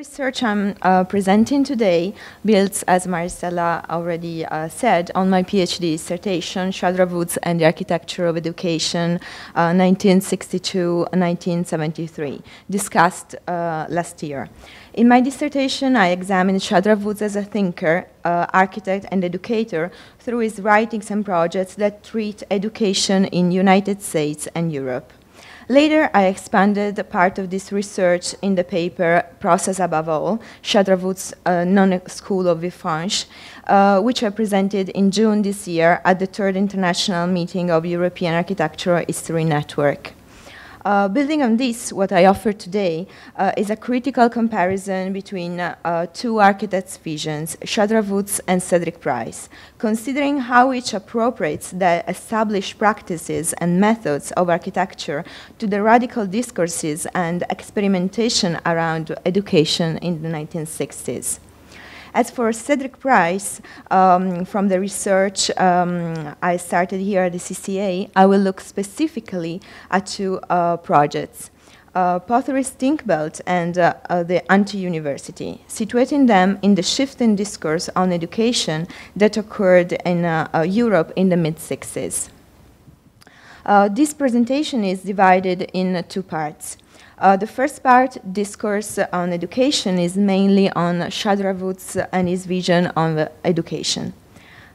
research I'm presenting today builds, as Marcella already said, on my PhD dissertation, Shadrach Woods and the Architecture of Education, 1962-1973, discussed last year. In my dissertation, I examined Shadrach Woods as a thinker, architect, and educator through his writings and projects that treat education in United States and Europe. Later, I expanded part of this research in the paper Process Above All, Shadrach Woods' Non-School of Villefranche, which I presented in June this year at the third international meeting of European Architectural History Network. Building on this, what I offer today is a critical comparison between two architects' visions, Shadrach Woods and Cedric Price, considering how each appropriates the established practices and methods of architecture to the radical discourses and experimentation around education in the 1960s. As for Cedric Price, from the research I started here at the CCA, I will look specifically at two projects, Pottery's Think Belt and the Anti-University, situating them in the shift in discourse on education that occurred in Europe in the mid-60s. This presentation is divided in two parts. The first part, Discourse on Education, is mainly on Shadrach Woods and his vision on education.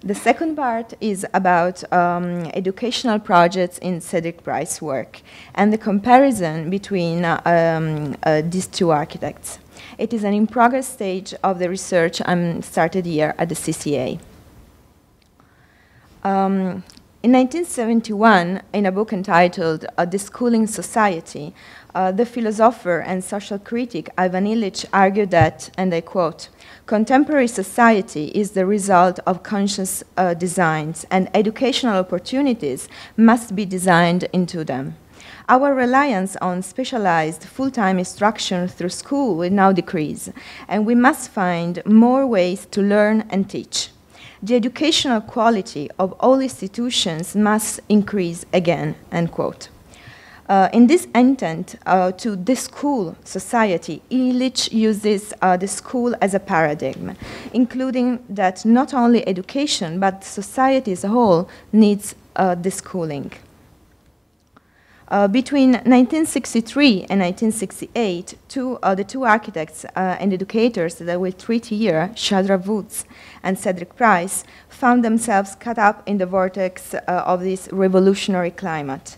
The second part is about educational projects in Cedric Price's work and the comparison between these two architects. It is an in-progress stage of the research I'm started here at the CCA. In 1971, in a book entitled The Schooling Society, the philosopher and social critic Ivan Illich argued that, and I quote, "Contemporary society is the result of conscious designs, and educational opportunities must be designed into them. Our reliance on specialized full-time instruction through school will now decrease, and we must find more ways to learn and teach. The educational quality of all institutions must increase again," end quote. In this intent to de-school society, Illich uses the school as a paradigm, including that not only education, but society as a whole needs de-schooling. Between 1963 and 1968, the two architects and educators that we treat here, Shadrach Woods and Cedric Price, found themselves caught up in the vortex of this revolutionary climate.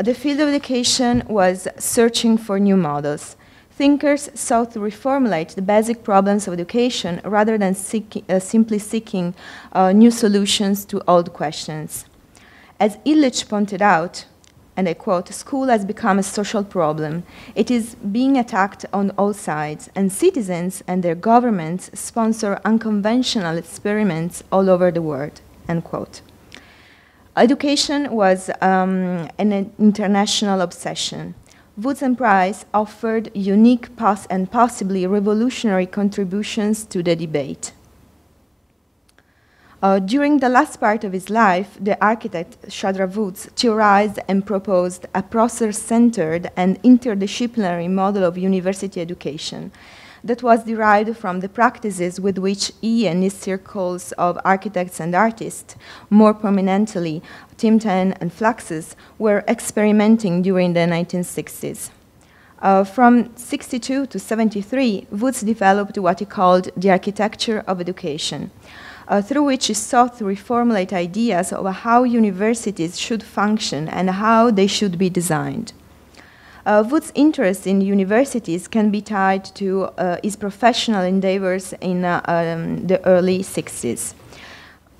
The field of education was searching for new models. Thinkers sought to reformulate the basic problems of education rather than simply seeking new solutions to old questions. As Illich pointed out, and I quote, "School has become a social problem. It is being attacked on all sides, and citizens and their governments sponsor unconventional experiments all over the world," end quote. Education was an international obsession. Woods and Price offered unique and possibly revolutionary contributions to the debate. During the last part of his life, the architect Shadrach Woods theorized and proposed a process-centered and interdisciplinary model of university education that was derived from the practices with which he and his circles of architects and artists, more prominently Tim Ten and Fluxus, were experimenting during the 1960s. From 62 to 73, Woods developed what he called the architecture of education, through which he sought to reformulate ideas of how universities should function and how they should be designed. Woods' interest in universities can be tied to his professional endeavors in the early 60s.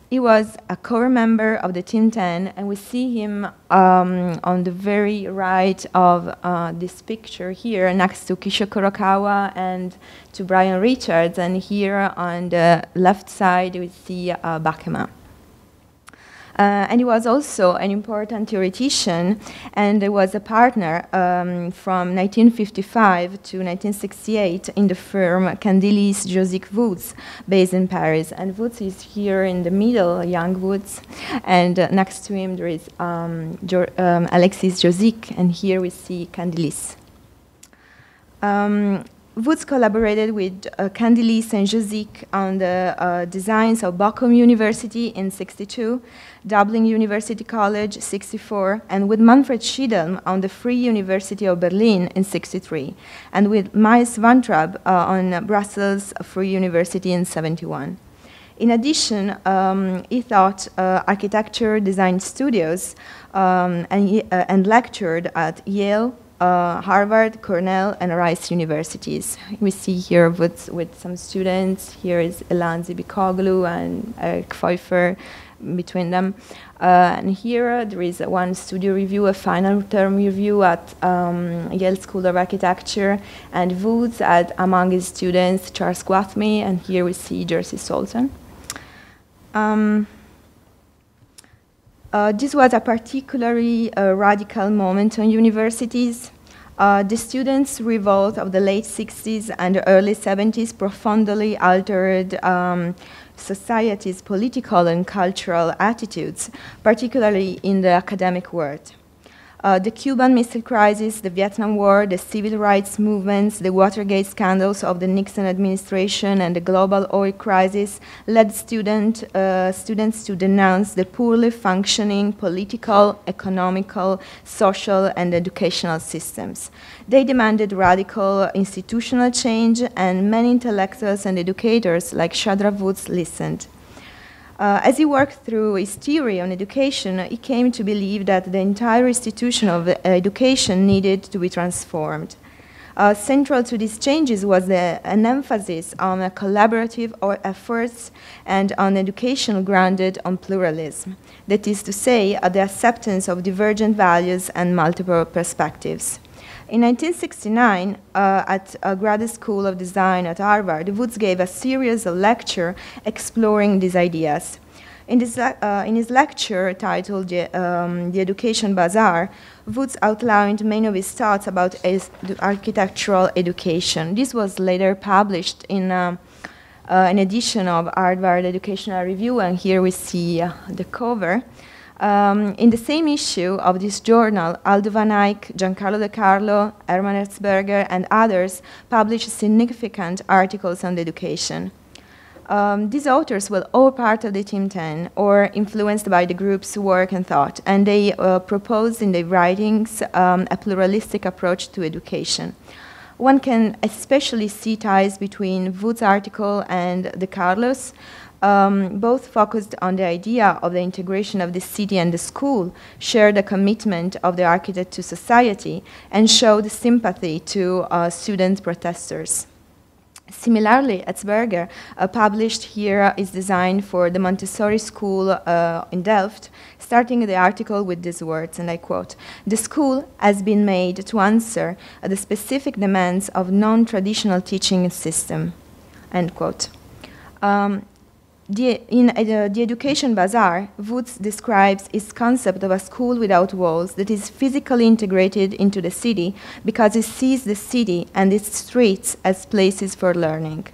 He was a core member of the Team 10, and we see him on the very right of this picture here, next to Kisho Kurokawa and to Brian Richards, and here on the left side we see Bakema. And he was also an important theoretician, and he was a partner from 1955 to 1968 in the firm Candilis Josic Woods, based in Paris. And Woods is here in the middle, young Woods, and next to him there is Alexis Josic, and here we see Candilis. Woods collaborated with Candice and Josique on the designs of Bochum University in '62, Dublin University College '64, and with Manfred Schiedel on the Free University of Berlin in '63, and with Mies van Trapp on Brussels Free University in '71. In addition, he taught architecture design studios and lectured at Yale, Harvard, Cornell, and Rice universities. We see here with some students. Here is Elan Zibikoglu and Eric Pfeiffer between them. And here there is one studio review, a final term review at Yale School of Architecture, and Woods had among his students Charles Guathmy, and here we see Jersey Sultan. This was a particularly radical moment on universities. The students' revolt of the late 60s and early 70s profoundly altered society's political and cultural attitudes, particularly in the academic world. The Cuban Missile Crisis, the Vietnam War, the civil rights movements, the Watergate scandals of the Nixon administration, and the global oil crisis led students to denounce the poorly functioning political, economical, social, and educational systems. They demanded radical institutional change, and many intellectuals and educators like Shadrach Woods listened. As he worked through his theory on education, he came to believe that the entire institution of education needed to be transformed. Central to these changes was an emphasis on a collaborative efforts and on education grounded on pluralism. That is to say, the acceptance of divergent values and multiple perspectives. In 1969, at a graduate school of design at Harvard, Woods gave a series of lectures exploring these ideas. In his lecture titled The Education Bazaar, Woods outlined many of his thoughts about architectural education. This was later published in an edition of Harvard Educational Review, and here we see the cover. In the same issue of this journal, Aldo van Eyck, Giancarlo De Carlo, Hermann Erzberger, and others published significant articles on education. These authors were all part of the Team 10 or influenced by the group's work and thought, and they proposed in their writings a pluralistic approach to education. One can especially see ties between Woods' article and De Carlo's. Both focused on the idea of the integration of the city and the school, shared a commitment of the architect to society, and showed sympathy to student protesters. Similarly, Erzberger published here his design for the Montessori School in Delft, starting the article with these words, and I quote, "The school has been made to answer the specific demands of non-traditional teaching system," end quote. In the Education Bazaar, Woods describes his concept of a school without walls that is physically integrated into the city because it sees the city and its streets as places for learning.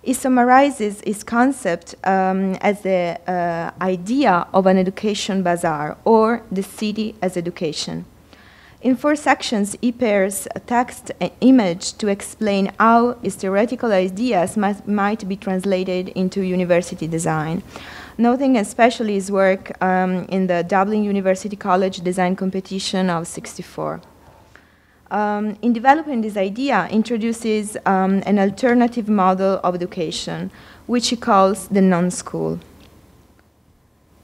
He summarizes his concept as the idea of an education bazaar, or the city as education. In 4 sections, he pairs text and image to explain how his theoretical ideas might be translated into university design, noting especially his work in the Dublin University College Design Competition of '64. In developing this idea, introduces an alternative model of education, which he calls the non-school.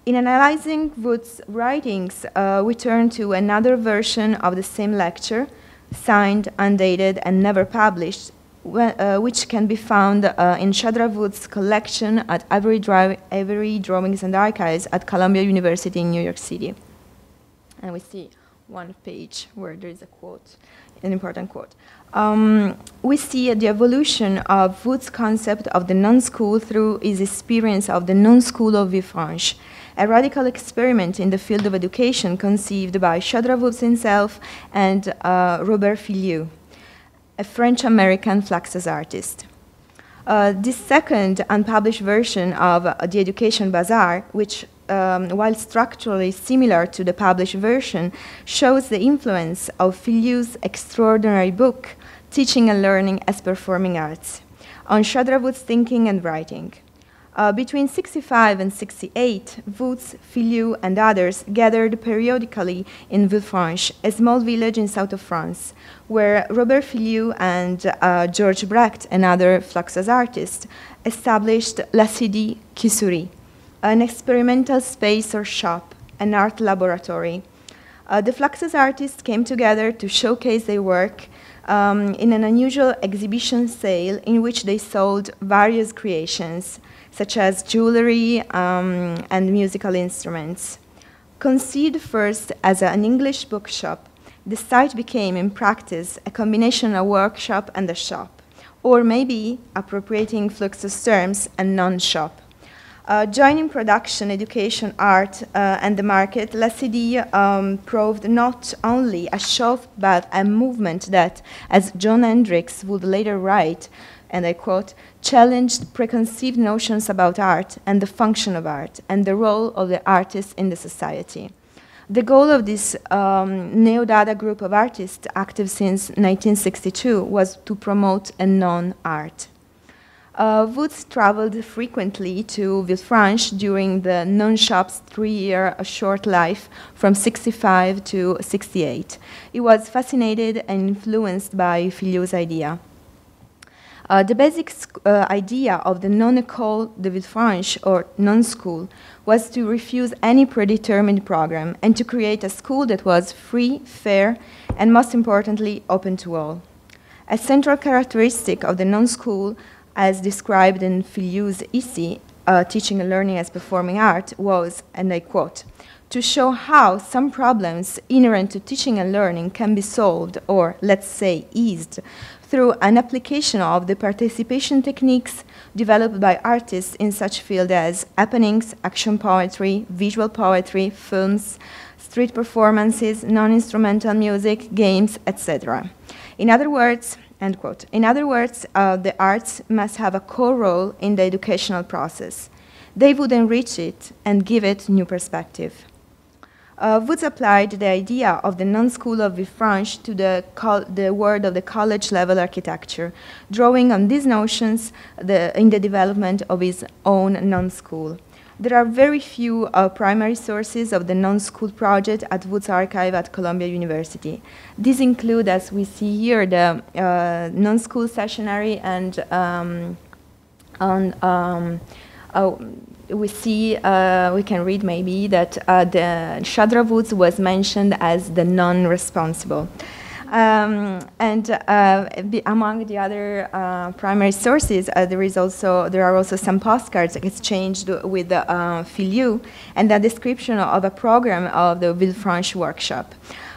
In analyzing Woods' writings, we turn to another version of the same lecture, signed, undated, and never published, which can be found in Shadrach Woods' collection at Avery Drawings and Archives at Columbia University in New York City. And we see one page where there is a quote, an important quote. We see the evolution of Woods' concept of the non-school through his experience of the non-school of Villefranche, a radical experiment in the field of education conceived by Shadrach Woods himself and Robert Filliou, a French-American Fluxus artist. This second unpublished version of the Education Bazaar, which, while structurally similar to the published version, shows the influence of Filliou's extraordinary book, Teaching and Learning as Performing Arts, on Shadrach Woods' thinking and writing. Between 65 and 68, Woods, Filiu, and others gathered periodically in Villefranche, a small village in south of France, where Robert Filiu and Georges Brecht, another Fluxus artist, established La Cité Cuisserie, an experimental space or shop, an art laboratory. The Fluxus artists came together to showcase their work in an unusual exhibition sale in which they sold various creations, such as jewelry and musical instruments. Conceived first as an English bookshop, the site became, in practice, a combination of a workshop and a shop, or maybe, appropriating Fluxus terms, a non-shop. Joining production, education, art, and the market, La Cité proved not only a shop, but a movement that, as John Hendricks would later write, and I quote, challenged preconceived notions about art and the function of art and the role of the artist in the society. The goal of this neo-Dada group of artists, active since 1962, was to promote a non-art. Woods traveled frequently to Villefranche during the non-shop's 3-year short life from 65 to 68. He was fascinated and influenced by Filiu's idea. The basic idea of the non-école de Villefranche, or non-school, was to refuse any predetermined program and to create a school that was free, fair, and most importantly, open to all. A central characteristic of the non-school, as described in Filiu's essay, Teaching and Learning as Performing Art, was, and I quote, to show how some problems inherent to teaching and learning can be solved, or, let's say, eased, through an application of the participation techniques developed by artists in such fields as happenings, action poetry, visual poetry, films, street performances, non-instrumental music, games, etc. In other words, end quote, in other words, the arts must have a core role in the educational process. They would enrich it and give it new perspective. Woods applied the idea of the non-school of Villefranche to the world of the college-level architecture, drawing on these notions in the development of his own non-school. There are very few primary sources of the non-school project at Woods Archive at Columbia University. These include, as we see here, the non-school stationery and we can read maybe that the Shadrach Woods was mentioned as the non-responsible. And among the other primary sources, there are also some postcards exchanged with Filiu and a description of a program of the Villefranche workshop.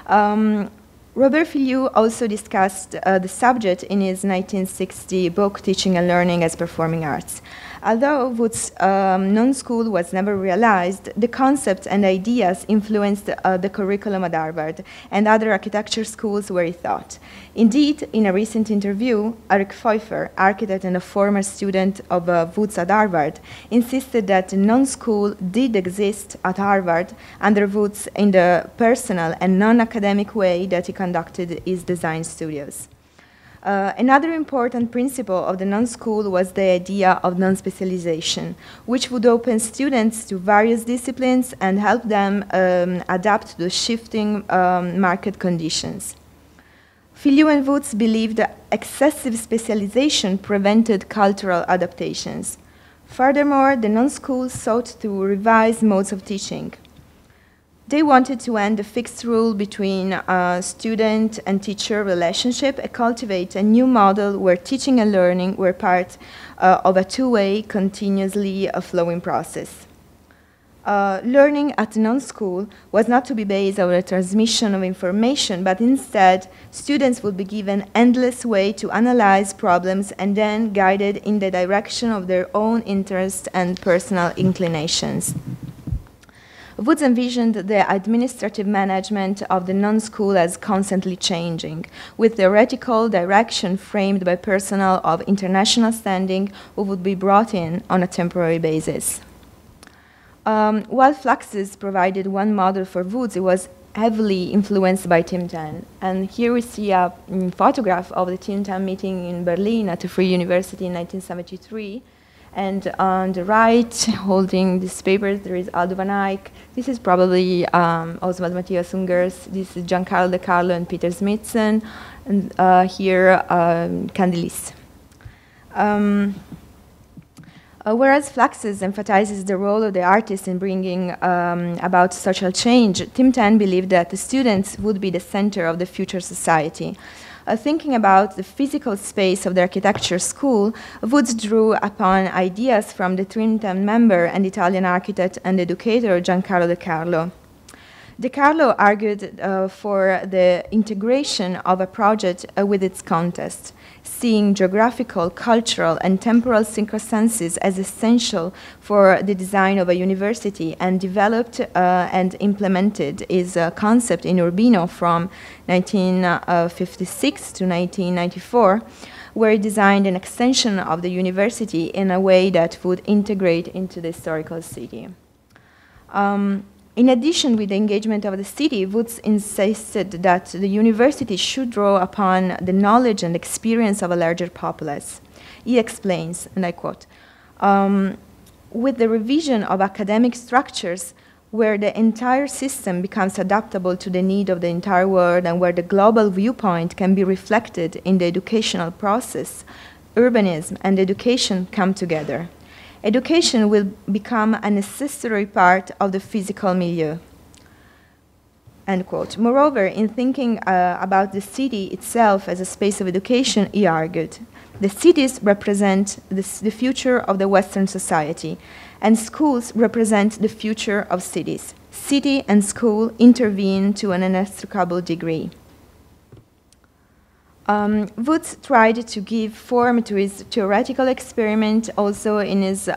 Robert Filiu also discussed the subject in his 1960 book, Teaching and Learning as Performing Arts. Although Woods' non-school was never realized, the concepts and ideas influenced the curriculum at Harvard and other architecture schools where he taught. Indeed, in a recent interview, Eric Pfeiffer, architect and a former student of Woods at Harvard, insisted that the non-school did exist at Harvard under Woods in the personal and non-academic way that he conducted his design studios. Another important principle of the non-school was the idea of non-specialization, which would open students to various disciplines and help them adapt to the shifting market conditions. Filiu and Woods believed that excessive specialization prevented cultural adaptations. Furthermore, the non-school sought to revise modes of teaching. They wanted to end the fixed rule between student and teacher relationship and cultivate a new model where teaching and learning were part of a two-way, continuously flowing process. Learning at non-school was not to be based on the transmission of information, but instead, students would be given endless way to analyze problems and then guided in the direction of their own interests and personal inclinations. Woods envisioned the administrative management of the non-school as constantly changing, with theoretical direction framed by personnel of international standing who would be brought in on a temporary basis. While Fluxus provided one model for Woods, it was heavily influenced by Tim Tan. And here we see a photograph of the Tim Tan meeting in Berlin at the Free University in 1973. And on the right, holding this paper, there is Aldo van Eyck. This is probably Oswald Matthias Ungers. This is Giancarlo De Carlo and Peter Smithson. And here, Candelis. Whereas Fluxus emphasizes the role of the artist in bringing about social change, Tim Tan believed that the students would be the center of the future society. Thinking about the physical space of the architecture school, Woods drew upon ideas from the Tim Tan member and Italian architect and educator Giancarlo De Carlo. De Carlo argued for the integration of a project with its context, seeing geographical, cultural, and temporal circumstances as essential for the design of a university, and developed and implemented his concept in Urbino from 1956 to 1994, where he designed an extension of the university in a way that would integrate into the historical city. In addition, with the engagement of the city, Woods insisted that the university should draw upon the knowledge and experience of a larger populace. He explains, and I quote, with the revision of academic structures where the entire system becomes adaptable to the need of the entire world and where the global viewpoint can be reflected in the educational process, urbanism and education come together. Education will become a necessary part of the physical milieu. End quote. Moreover, in thinking about the city itself as a space of education, he argued, the cities represent the future of the Western society, and schools represent the future of cities. City and school intervene to an inextricable degree. Woods tried to give form to his theoretical experiment also in his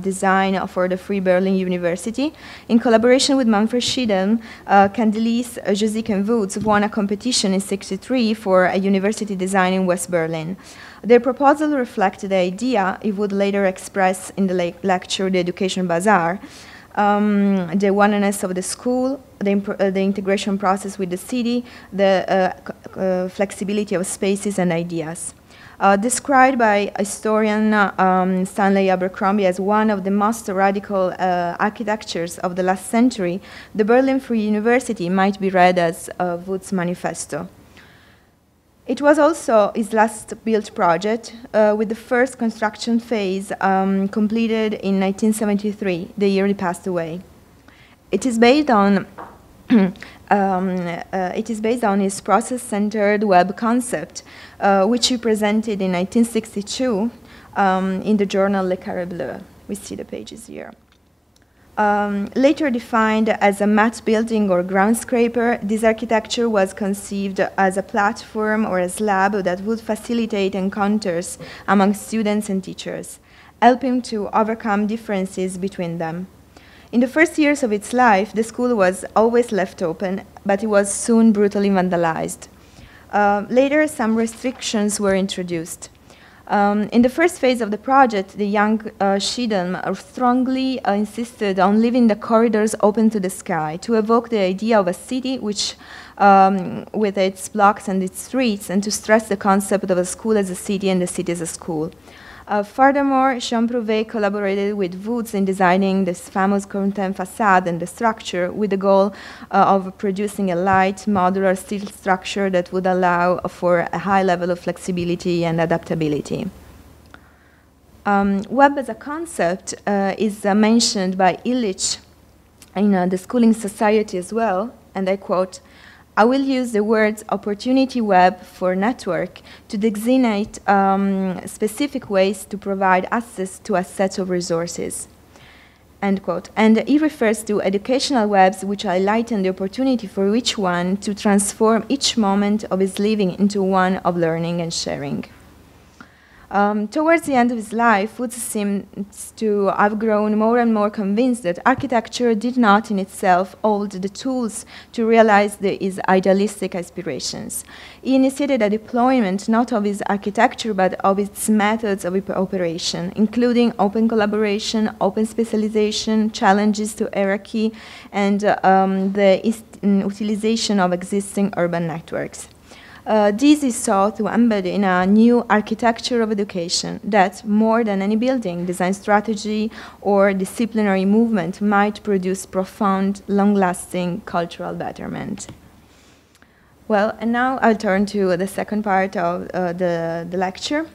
design for the Free Berlin University. In collaboration with Manfred Schiedel, Candelis, Josic, and Woods won a competition in '63 for a university design in West Berlin. Their proposal reflected the idea he would later express in the lecture, The Education Bazaar, the oneness of the school, the integration process with the city, the flexibility of spaces and ideas. Described by historian Stanley Abercrombie as one of the most radical architectures of the last century, the Berlin Free University might be read as Woods' manifesto. It was also his last built project, with the first construction phase completed in 1973, the year he passed away. It is based on his process-centered web concept, which he presented in 1962 in the journal Le Carré Bleu. We see the pages here. Later defined as a mat building or ground scraper, this architecture was conceived as a platform or a slab that would facilitate encounters among students and teachers, helping to overcome differences between them. In the first years of its life, the school was always left open, but it was soon brutally vandalized. Later, some restrictions were introduced. In the first phase of the project, the young Schiedel strongly insisted on leaving the corridors open to the sky to evoke the idea of a city which, with its blocks and its streets, and to stress the concept of a school as a city and a city as a school. Furthermore, Jean Prouvé collaborated with Woods in designing this famous curtain facade and the structure with the goal of producing a light, modular steel structure that would allow for a high level of flexibility and adaptability. Web as a concept is mentioned by Illich in the Schooling Society as well, and I quote, I will use the words opportunity web for network to designate specific ways to provide access to a set of resources. End quote. And he refers to educational webs which highlighten the opportunity for each one to transform each moment of his living into one of learning and sharing. Towards the end of his life, Woods seems to have grown more and more convinced that architecture did not in itself hold the tools to realize his idealistic aspirations. He initiated a deployment not of his architecture but of its methods of operation, including open collaboration, open specialization, challenges to hierarchy, and the utilization of existing urban networks. This is sought to embed in a new architecture of education that, more than any building, design strategy, or disciplinary movement, might produce profound, long-lasting cultural betterment. Well, and now I'll turn to the second part of the lecture.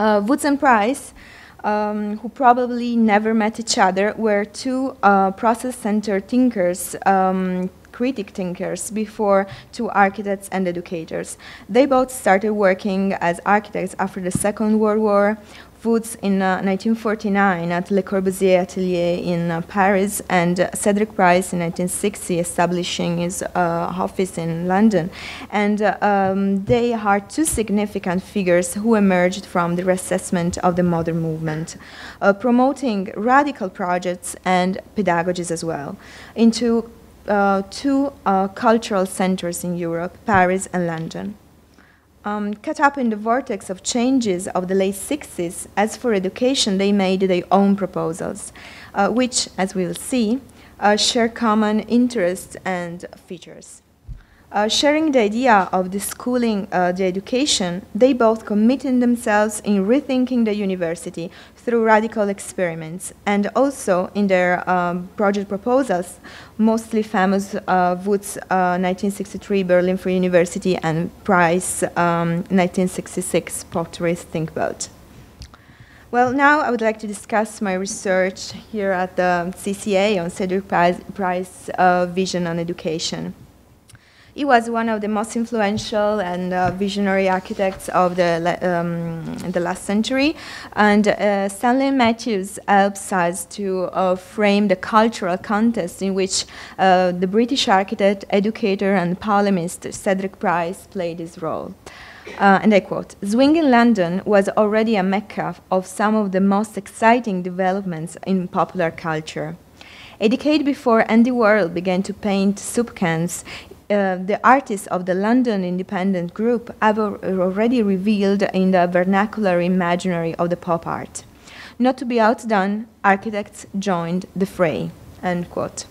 Woods and Price, who probably never met each other, were two process-centered thinkers, critic thinkers before two architects and educators. They both started working as architects after the Second World War. Woods in 1949 at Le Corbusier Atelier in Paris, and Cedric Price in 1960 establishing his office in London. And they are two significant figures who emerged from the reassessment of the modern movement, promoting radical projects and pedagogies as well, into two cultural centers in Europe, Paris and London. Caught up in the vortex of changes of the late 60s, as for education, they made their own proposals, which, as we will see, share common interests and features. Sharing the idea of the schooling, the education, they both committed themselves in rethinking the university through radical experiments, and also in their project proposals, mostly famous Woods 1963 Berlin Free University and Price 1966 Pottery Thinkboat. Well, now I would like to discuss my research here at the CCA on Cedric Price's vision on education. He was one of the most influential and visionary architects of the last century, and Stanley Matthews helps us to frame the cultural context in which the British architect, educator, and polemist Cedric Price played his role. And I quote, "Swinging London was already a mecca of some of the most exciting developments in popular culture. A decade before Andy Warhol began to paint soup cans, the artists of the London Independent Group have already revealed in the vernacular imaginary of the pop art. Not to be outdone, architects joined the fray," end quote.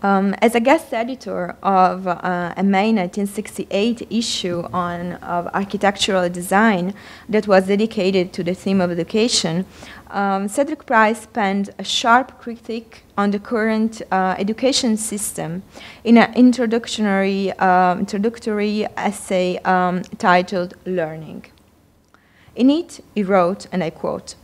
As a guest editor of a May 1968 issue of architectural design that was dedicated to the theme of education, Cedric Price penned a sharp critique on the current education system in an introductory essay titled "Learning." In it, he wrote, and I quote,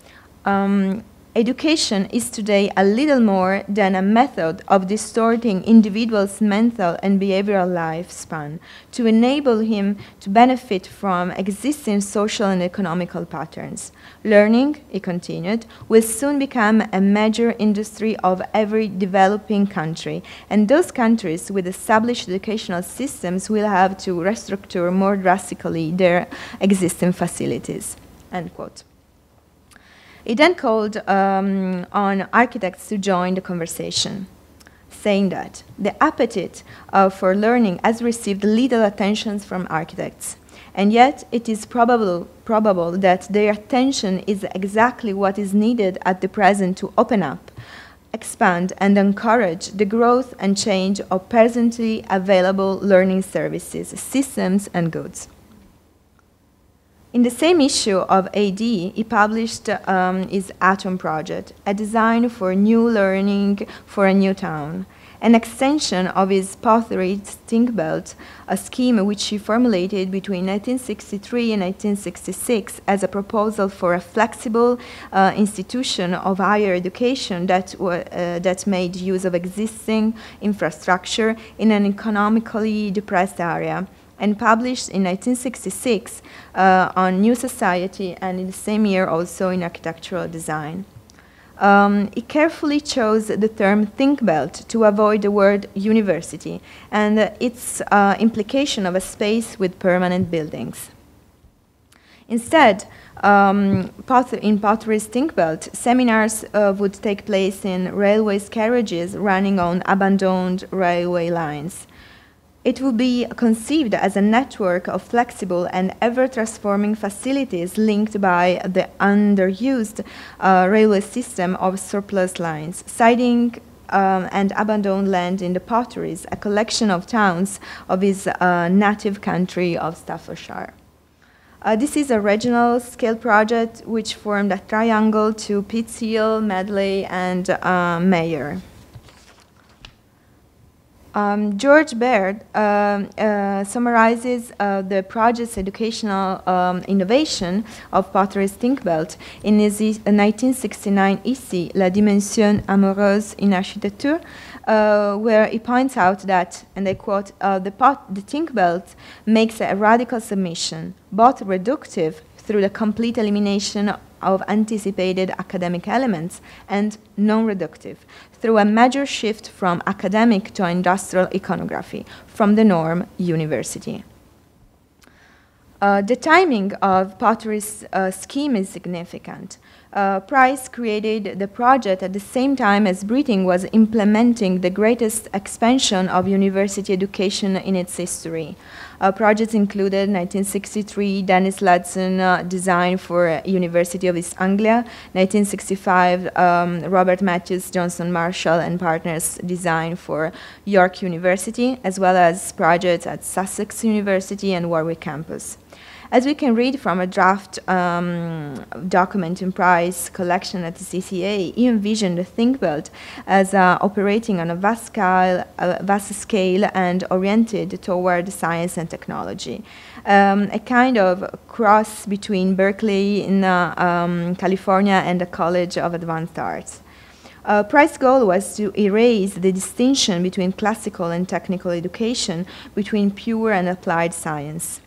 "Education is today a little more than a method of distorting individuals' mental and behavioral lifespan to enable him to benefit from existing social and economical patterns. Learning," he continued, "will soon become a major industry of every developing country, and those countries with established educational systems will have to restructure more drastically their existing facilities," end quote. He then called on architects to join the conversation, saying that the appetite for learning has received little attention from architects, and yet it is probable that their attention is exactly what is needed at the present to open up, expand, and encourage the growth and change of presently available learning services, systems, and goods. In the same issue of AD, he published his Atom Project, a design for new learning for a new town, an extension of his Pottery Thinkboat, a scheme which he formulated between 1963 and 1966 as a proposal for a flexible institution of higher education that made use of existing infrastructure in an economically depressed area, and published in 1966 on New Society, and in the same year also in Architectural Design. He carefully chose the term thinkbelt to avoid the word university and its implication of a space with permanent buildings. Instead, in Pottery's Think Belt, seminars would take place in railways carriages running on abandoned railway lines. It would be conceived as a network of flexible and ever-transforming facilities linked by the underused railway system of surplus lines, siding and abandoned land in the Potteries, a collection of towns of his native country of Staffordshire. This is a regional scale project which formed a triangle to Pitt's Hill, Medley, and Mayer. George Baird summarizes the project's educational innovation of Pottery's Think Belt in his 1969 essay, La dimension amoureuse in architecture, where he points out that, and I quote, the Think Belt makes a radical submission, both reductive through the complete elimination of anticipated academic elements and non-reductive, through a major shift from academic to industrial iconography, from the norm university. The timing of Pottery's scheme is significant. Price created the project at the same time as Britain was implementing the greatest expansion of university education in its history. Projects included 1963 Dennis Ludson design for University of East Anglia, 1965 Robert Matthews Johnson Marshall and Partners design for York University, as well as projects at Sussex University and Warwick campus. As we can read from a draft document in Price's collection at the CCA, he envisioned the Think Belt as operating on a vast scale and oriented toward science and technology, a kind of cross between Berkeley in California and the College of Advanced Arts. Price's goal was to erase the distinction between classical and technical education, between pure and applied science.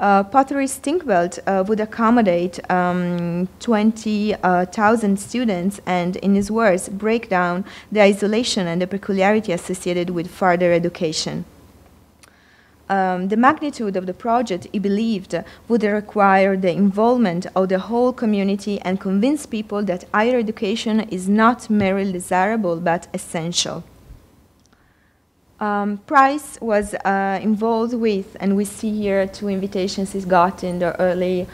Pottery's Think Belt would accommodate 20,000 students and, in his words, break down the isolation and the peculiarity associated with further education. The magnitude of the project, he believed, would require the involvement of the whole community and convince people that higher education is not merely desirable but essential. Price was involved with, and we see here 2 invitations he got in the early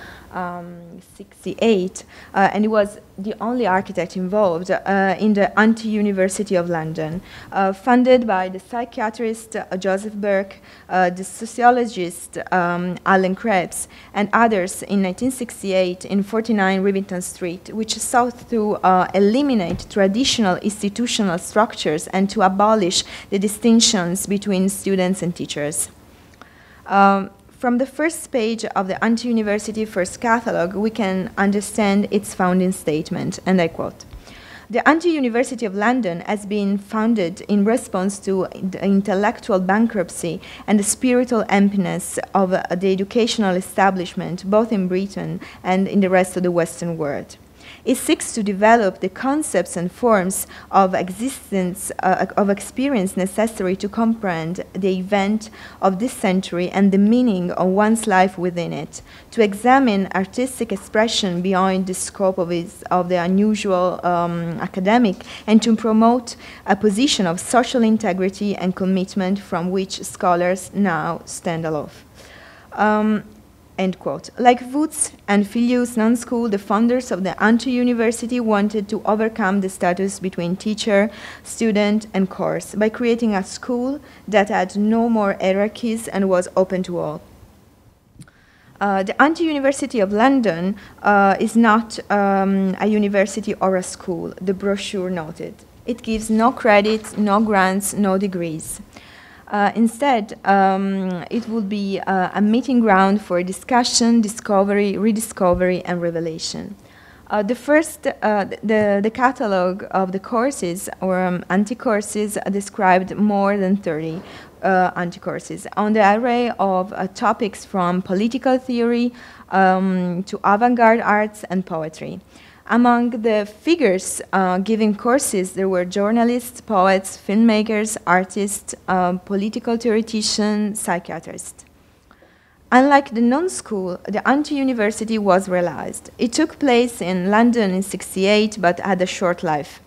68, and he was the only architect involved in the Anti-University of London, funded by the psychiatrist Joseph Burke, the sociologist Alan Krebs, and others in 1968 in 49 Rivington Street, which sought to eliminate traditional institutional structures and to abolish the distinctions between students and teachers. From the first page of the Anti-University First Catalogue, we can understand its founding statement, and I quote, "The Anti-University of London has been founded in response to the intellectual bankruptcy and the spiritual emptiness of the educational establishment, both in Britain and in the rest of the Western world. It seeks to develop the concepts and forms of existence, of experience necessary to comprehend the event of this century and the meaning of one's life within it, to examine artistic expression beyond the scope of the unusual academic, and to promote a position of social integrity and commitment from which scholars now stand aloof." End quote. Like Woods and Phileas non-school, the founders of the Anti-University wanted to overcome the status between teacher, student, and course by creating a school that had no more hierarchies and was open to all. The Anti-University of London is not a university or a school, the brochure noted. It gives no credit, no grants, no degrees. Instead, it would be a meeting ground for discussion, discovery, rediscovery, and revelation. The catalogue of the courses, or anti-courses, described more than 30 anti-courses on the array of topics from political theory to avant-garde arts and poetry. Among the figures giving courses, there were journalists, poets, filmmakers, artists, political theoreticians, psychiatrists. Unlike the non-school, the anti-university was realized. It took place in London in '68, but had a short life.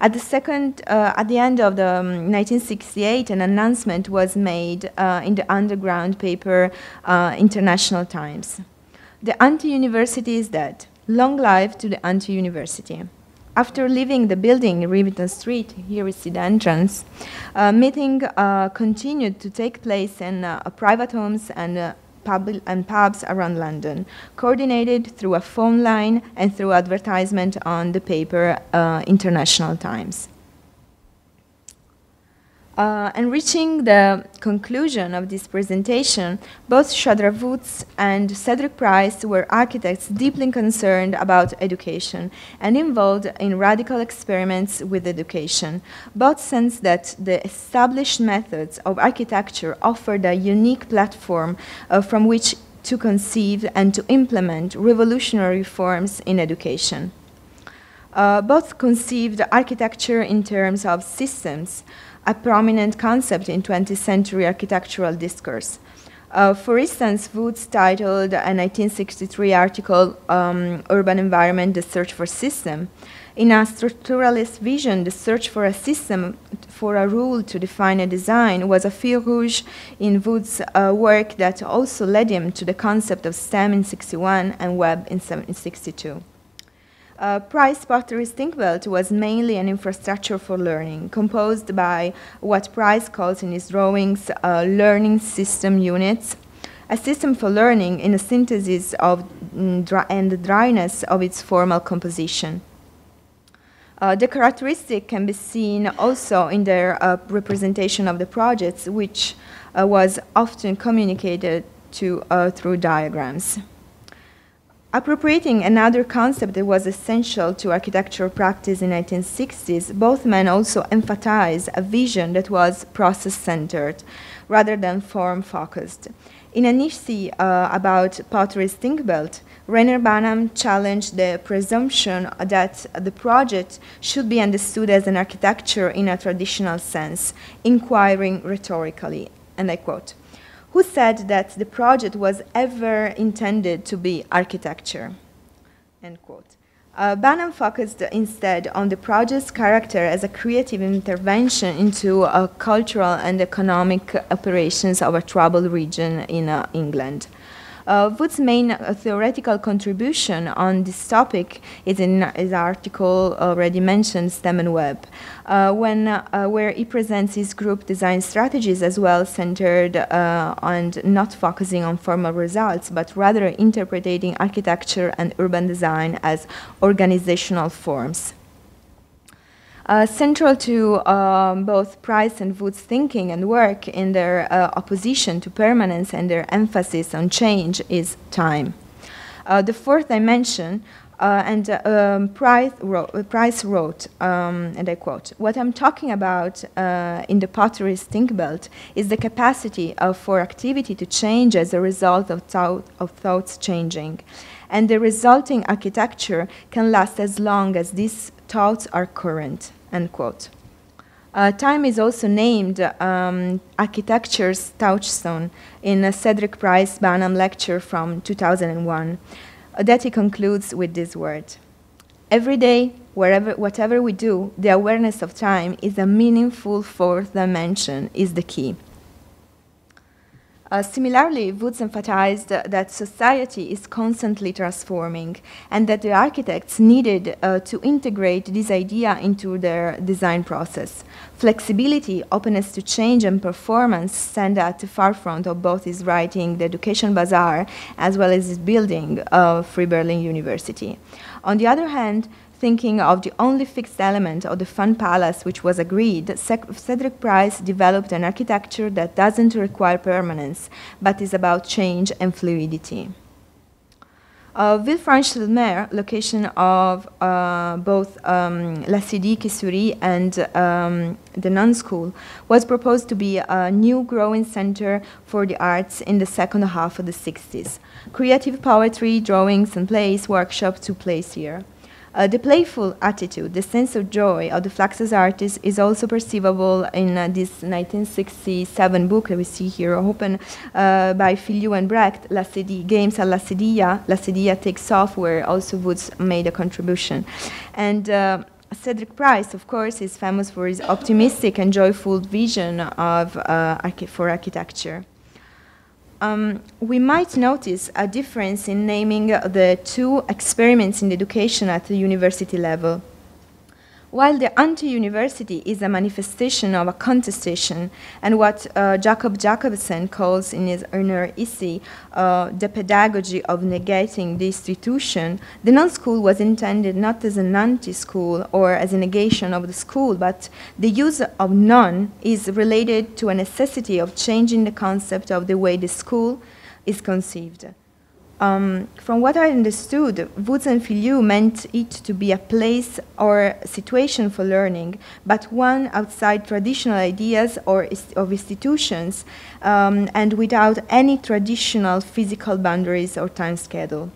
At the end of the 1968, an announcement was made in the underground paper International Times. The anti-university is dead. Long life to the anti-university. After leaving the building in Rivington Street, here we see the entrance, meeting continued to take place in private homes and pubs around London, coordinated through a phone line and through advertisement on the paper International Times. Enriching the conclusion of this presentation, both Shadrach Woods and Cedric Price were architects deeply concerned about education and involved in radical experiments with education. Both sensed that the established methods of architecture offered a unique platform from which to conceive and to implement revolutionary reforms in education. Both conceived architecture in terms of systems, a prominent concept in 20th century architectural discourse. For instance, Woods titled a 1963 article, Urban Environment, The Search for System. In a structuralist vision, the search for a system, for a rule to define a design, was a fil rouge in Woods' work that also led him to the concept of STEM in '61 and Web in '62. Price's pottery think belt was mainly an infrastructure for learning, composed by what Price calls in his drawings learning system units, a system for learning in a synthesis of and the dryness of its formal composition. The characteristic can be seen also in their representation of the projects, which was often communicated to through diagrams. Appropriating another concept that was essential to architectural practice in the 1960s, both men also emphasized a vision that was process-centered rather than form-focused. In an essay about pottery's think belt, Rainer Banham challenged the presumption that the project should be understood as an architecture in a traditional sense, inquiring rhetorically, and I quote, "Who said that the project was ever intended to be architecture?" End quote. Banham focused instead on the project's character as a creative intervention into cultural and economic operations of a troubled region in England. Woods' main theoretical contribution on this topic is in his article already mentioned, STEM and Web, where he presents his group design strategies as well centered on not focusing on formal results, but rather interpreting architecture and urban design as organizational forms. Central to both Price and Woods' thinking and work in their opposition to permanence and their emphasis on change is time. The fourth dimension, Price wrote, and I quote, "What I'm talking about in the pottery's think belt is the capacity for activity to change as a result of thoughts changing. And the resulting architecture can last as long as these thoughts are current," end quote. Time is also named architecture's touchstone in a Cedric Price Banham lecture from 2001 that he concludes with this word: "Every day, whatever we do, the awareness of time is a meaningful fourth dimension, is the key." Similarly, Woods emphasized that society is constantly transforming and that the architects needed to integrate this idea into their design process. Flexibility, openness to change, and performance stand at the forefront of both his writing, The Education Bazaar, as well as his building of Free Berlin University. On the other hand, thinking of the only fixed element of the Fun Palace which was agreed, Cedric Price developed an architecture that doesn't require permanence, but is about change and fluidity. Villefranche-sur-Mer, location of both La Sidi-Kissuri and the non-school, was proposed to be a new growing center for the arts in the second half of the 60s. Creative poetry, drawings, and plays workshops took place here. The playful attitude, the sense of joy of the Fluxus artist is also perceivable in this 1967 book that we see here, open by Filiu and Brecht, Games at La Sedilla Takes Off, where also Woods made a contribution. And Cedric Price, of course, is famous for his optimistic and joyful vision of for architecture. We might notice a difference in naming the two experiments in education at the university level. While the anti-university is a manifestation of a contestation and what Jacob Jacobsen calls in his inner essay the pedagogy of negating the institution, the non-school was intended not as an anti-school or as a negation of the school, but the use of non is related to a necessity of changing the concept of the way the school is conceived. From what I understood, Woods and Filiu meant it to be a place or situation for learning, but one outside traditional ideas or of institutions and without any traditional physical boundaries or time schedule.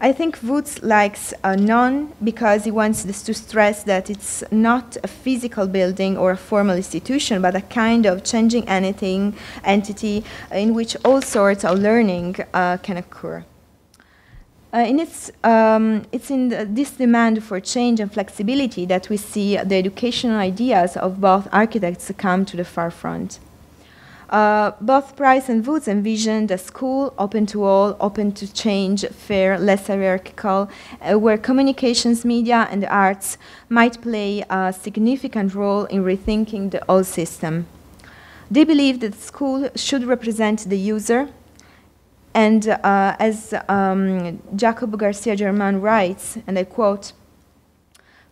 I think Woods likes non because he wants this to stress that it's not a physical building or a formal institution, but a kind of changing entity in which all sorts of learning can occur. It's in this demand for change and flexibility that we see the educational ideas of both architects come to the forefront. Both Price and Woods envisioned a school open to all, open to change, fair, less hierarchical, where communications, media, and the arts might play a significant role in rethinking the whole system. They believed that school should represent the user, and as Jacob Garcia Germán writes, and I quote,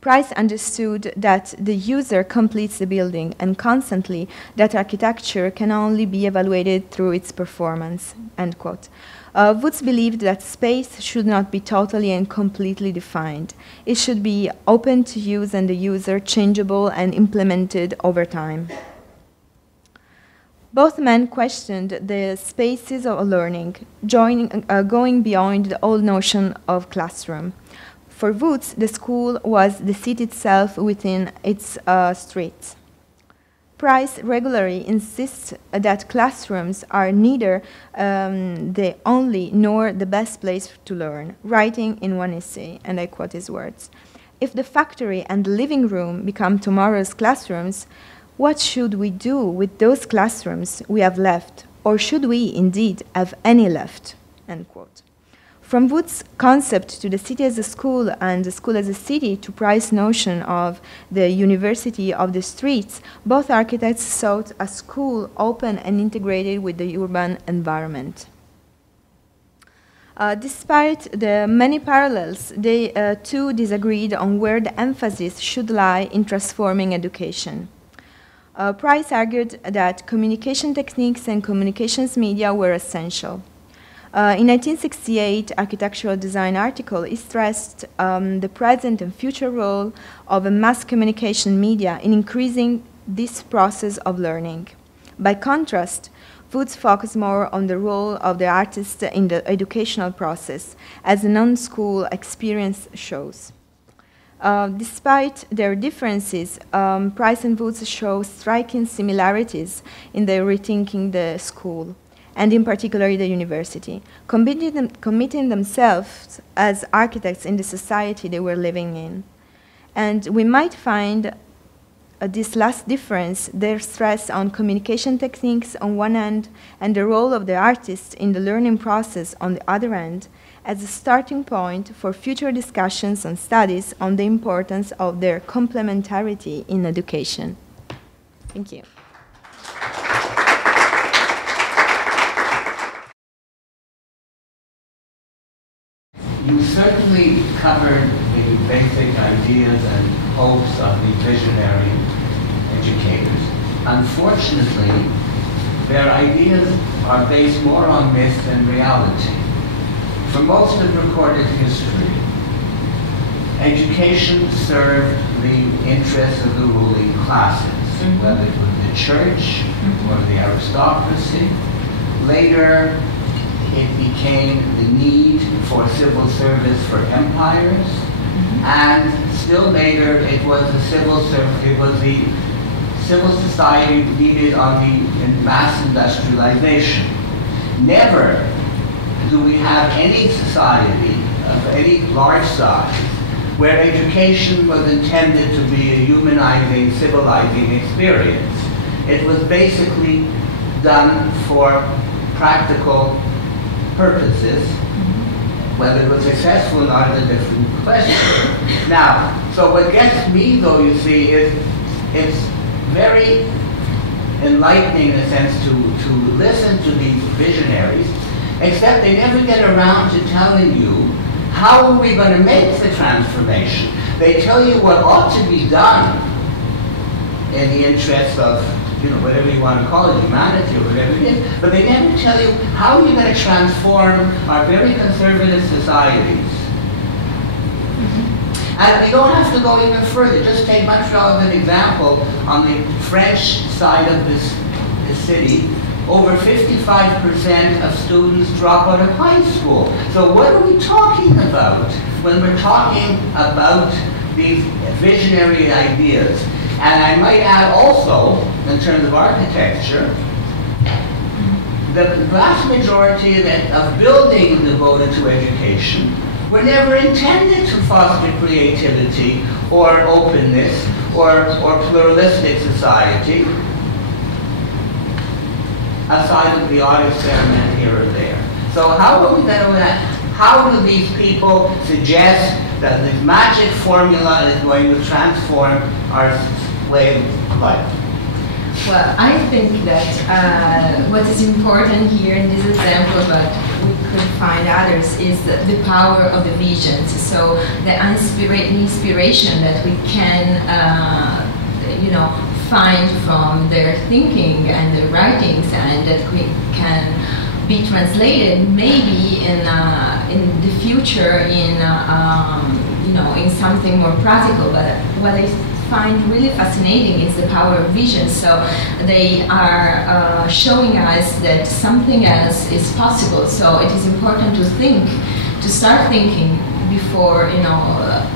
Price understood that the user completes the building and constantly that architecture can only be evaluated through its performance, end quote. Woods believed that space should not be totally and completely defined. It should be open to use and the user, changeable and implemented over time. Both men questioned the spaces of learning, going beyond the old notion of classroom. For Woods, the school was the city itself within its streets. Price regularly insists that classrooms are neither the only nor the best place to learn, writing in one essay, and I quote his words, "If the factory and the living room become tomorrow's classrooms, what should we do with those classrooms we have left, or should we indeed have any left?" End quote. From Woods' concept to the city as a school and the school as a city to Price's notion of the university of the streets, both architects sought a school open and integrated with the urban environment. Despite the many parallels, they too disagreed on where the emphasis should lie in transforming education. Price argued that communication techniques and communications media were essential. In 1968 architectural design article, he stressed the present and future role of a mass communication media in increasing this process of learning. By contrast, Woods focused more on the role of the artist in the educational process, as the non-school experience shows. Despite their differences, Price and Woods show striking similarities in their rethinking the school, and in particular the university, committing themselves as architects in the society they were living in. And we might find this last difference, their stress on communication techniques on one hand and the role of the artist in the learning process on the other hand, as a starting point for future discussions and studies on the importance of their complementarity in education. Thank you. You certainly covered the basic ideas and hopes of the visionary educators. Unfortunately, their ideas are based more on myth than reality. For most of recorded history, education served the interests of the ruling classes, whether it was the church or the aristocracy. Later, it became the need for civil service for empires, and still later it was the civil society needed on the mass industrialization. Never do we have any society of any large size where education was intended to be a humanizing, civilizing experience. It was basically done for practical purposes. Whether it was successful or not is a different question. Now, so what gets me, though, you see, is it's very enlightening in a sense to listen to these visionaries, except they never get around to telling you how are we going to make the transformation. They tell you what ought to be done in the interest of, you know, whatever you want to call it, humanity or whatever it is, but they never tell you how you're going to transform our very conservative societies. And we don't have to go even further. Just take Montreal as an example. On the French side of this city, over 55% of students drop out of high school. So what are we talking about when we're talking about these visionary ideas? And I might add also, in terms of architecture, the vast majority of buildings devoted to education were never intended to foster creativity or openness or pluralistic society, aside of the odd experiment here or there. So how are we going to, how do these people suggest that this magic formula is going to transform our way of life? Well, I think that what is important here in this example, but we could find others, is the power of the visions. So the inspiration that we can, you know, find from their thinking and their writings, and that we can be translated maybe in the future in you know, in something more practical. But what I find really fascinating is the power of vision. So they are showing us that something else is possible. So it is important to think, to start thinking before, you know,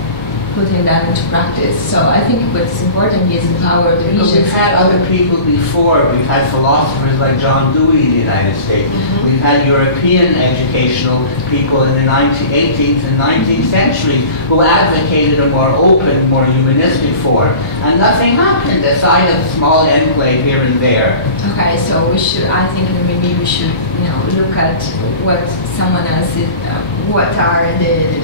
putting them into practice. So I think what's important is the power of the vision. We've had other people before. We've had philosophers like John Dewey in the United States. Mm-hmm. We've had European educational people in the 18th and 19th centuries who advocated a more open, more humanistic form. And nothing happened aside of a small enclave here and there. Okay, so we should, I think maybe we should, you know, look at what someone else is, what are the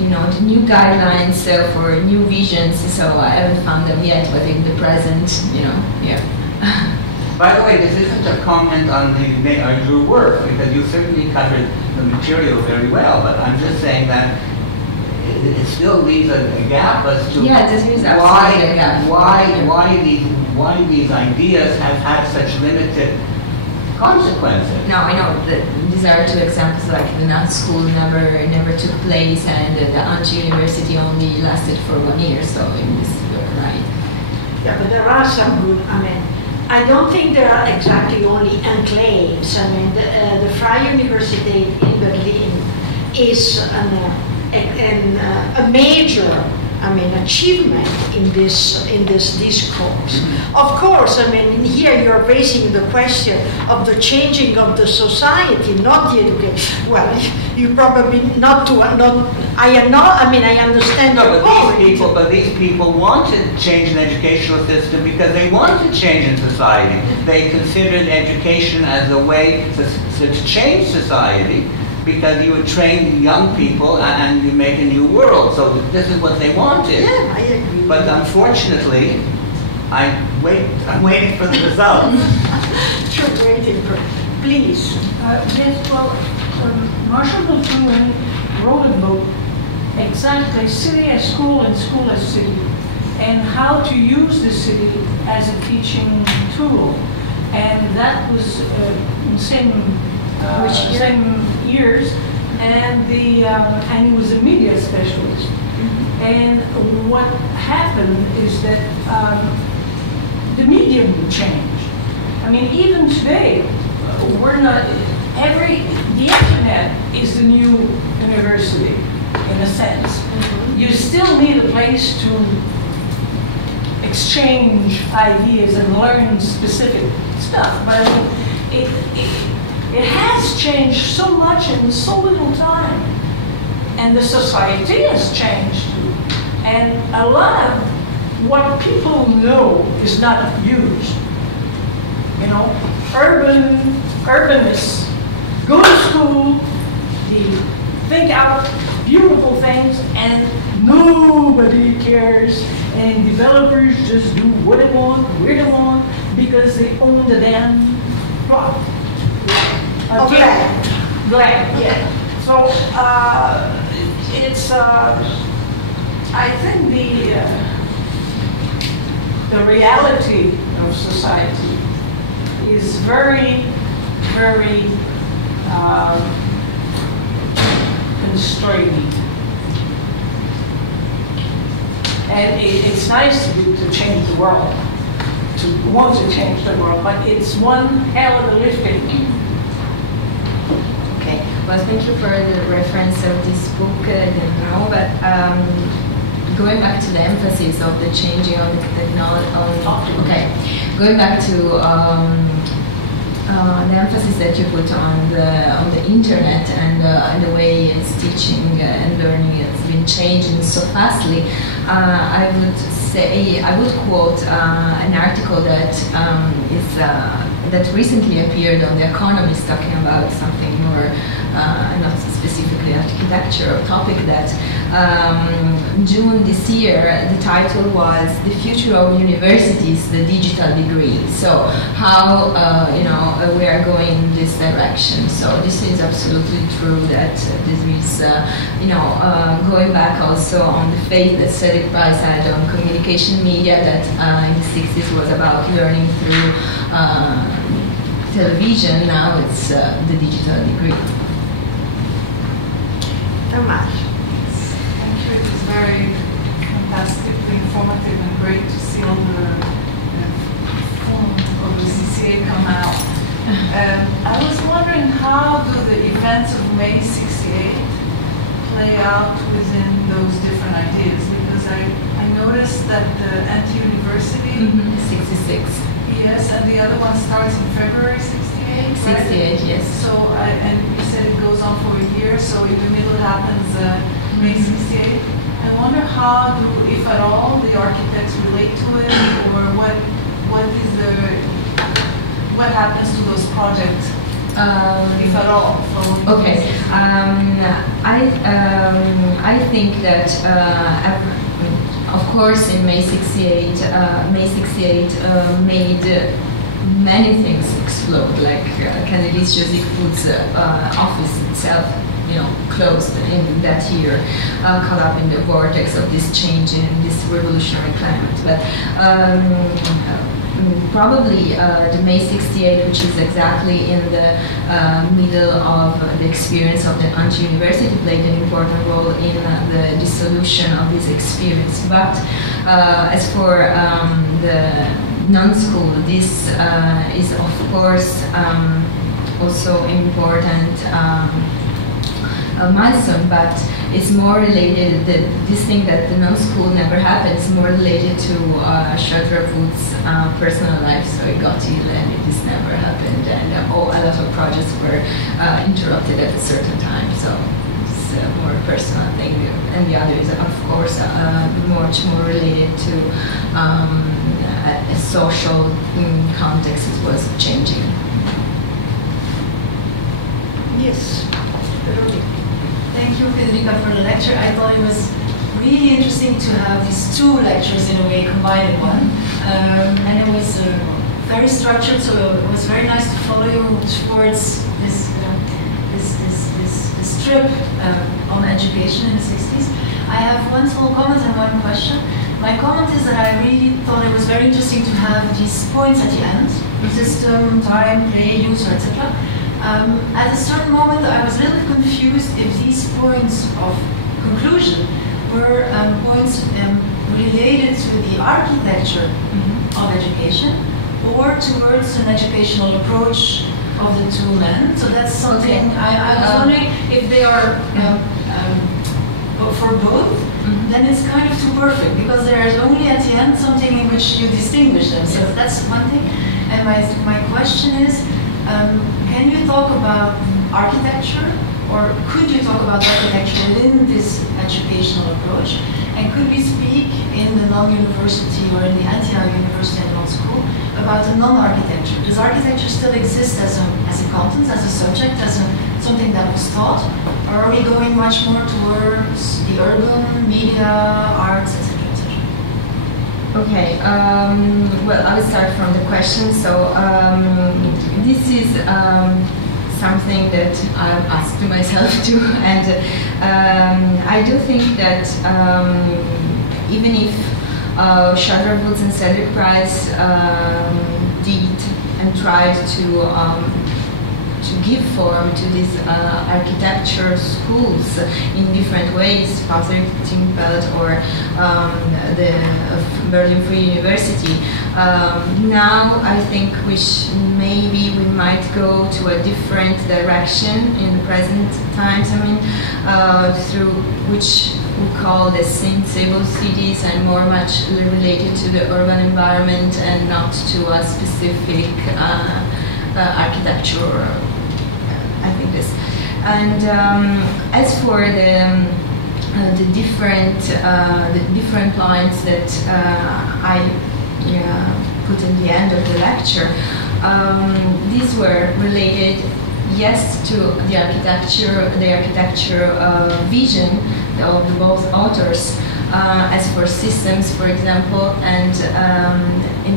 you know, the new guidelines for new visions. So I haven't found them yet, but in the present, you know, yeah. By the way, this isn't a comment on your work, because you certainly covered the material very well, but I'm just saying that it still leaves a gap as to why these ideas have had such limited consequences. No, I know that these are two examples, like the Nut School never took place, and the University only lasted for 1 year. So in this, you're right. Yeah, but there are some good. I mean, I don't think there are exactly only enclaves. I mean, the Freie Universität in Berlin is a major, I mean, achievement in this discourse. Mm-hmm. Of course, I mean, here you're raising the question of the changing of the society, not the education. Well, you probably not. I am not. I mean, I understand. No, but these people wanted to change an educational system because they wanted to change in society. They considered education as a way to change society, because you would train young people and you make a new world. So this is what they wanted. Yeah, I agree. But unfortunately, I'm waiting for the results. Sure, waiting for. Please. Yes, well, Marshall McLuhan wrote a book, exactly city as school and school as city, and how to use the city as a teaching tool. And that was same years, and and he was a media specialist. Mm-hmm. And what happened is that the medium changed. I mean, even today, we're not the internet is the new university in a sense. place to exchange ideas and learn specific stuff. But I mean, it has changed so much in so little time. And the society has changed too. And a lot of what people know is not used. You know, urbanists go to school, they think out beautiful things, and nobody cares. And developers just do what they want, where they want, because they own the damn plot. Okay. Glad, yeah. So it's I think the reality of society is very, very constraining. And it's nice to change the world, to want to change the world, but it's one hell of a lifting. Okay, well, thank you for the reference of this book, I didn't know, but going back to the emphasis of the changing of the technology, okay, going back to the emphasis that you put on the internet and the way it's teaching and learning has been changing so fastly, I would quote an article that that recently appeared on The Economist, talking about something more, not specifically architecture, a topic that June this year, the title was "The Future of Universities, the Digital Degree." So how we are going in this direction. So this is absolutely true that this is going back also on the faith that Cedric Price had on communication media, that in the 60s was about learning through television. Now it's the digital degree. Thomas. Thank you. It was very fantastically informative and great to see all the form of the CCA come out. I was wondering, how do the events of May 68 play out within those different ideas? Because I noticed that the anti-university, 66. yes, and the other one starts in February 68, 68, yes. So, and you said it goes on for a year, so in the middle happens May 68. I wonder how do, if at all, the architects relate to it, or what happens to those projects, if at all? Okay, I think that of course in May 68, made many things explode, like Kennedy's Shadrach Woods office itself, closed in that year, caught up in the vortex of this change in this revolutionary climate. But probably the May 68, which is exactly in the middle of the experience of the anti-university, played an important role in the dissolution of this experience. But as for the non-school, this is of course also important milestone, but it's more related, this thing that the non-school never happened is more related to Shadrach Woods' personal life. So he got ill and this never happened, and a lot of projects were interrupted at a certain time. So it's a more personal thing, and the other is of course much more related to a social context. It was changing. Yes. Thank you, Federica, for the lecture. I thought it was really interesting to have these two lectures in a way combined in one. And it was very structured, so it was very nice to follow you towards this trip on education in the 60s. I have one small comment and one question. My comment is that I really thought it was very interesting to have these points at the end: system, time, play, user, etc. At a certain moment, I was a little bit confused if these points of conclusion were points related to the architecture of education or towards an educational approach of the two men. So that's something I was wondering if they are for both, then it's kind of too perfect, because there is only at the end something in which you distinguish them. So that's one thing. And my question is, can you talk about architecture, or could you talk about architecture within this educational approach? And could we speak in the non-university or in the anti-university and non-school about the non-architecture? Does architecture still exist as a content, as a subject, as something that was taught? Or are we going much more towards the urban, media, arts, etc., etc.? Okay, well, I will start from the question. So this is something that I've asked to myself too, and I do think that even if Shadrach Woods and Cedric Price did and tried to give form to these architecture schools in different ways, Politecnico or the Berlin Free University. Now I think maybe we might go to a different direction in the present times. I mean, through which we call the sensible cities and more much related to the urban environment and not to a specific architecture. I think this. And as for the different points that I put in the end of the lecture, these were related, yes, to the architecture vision of the both authors. As for systems, for example, and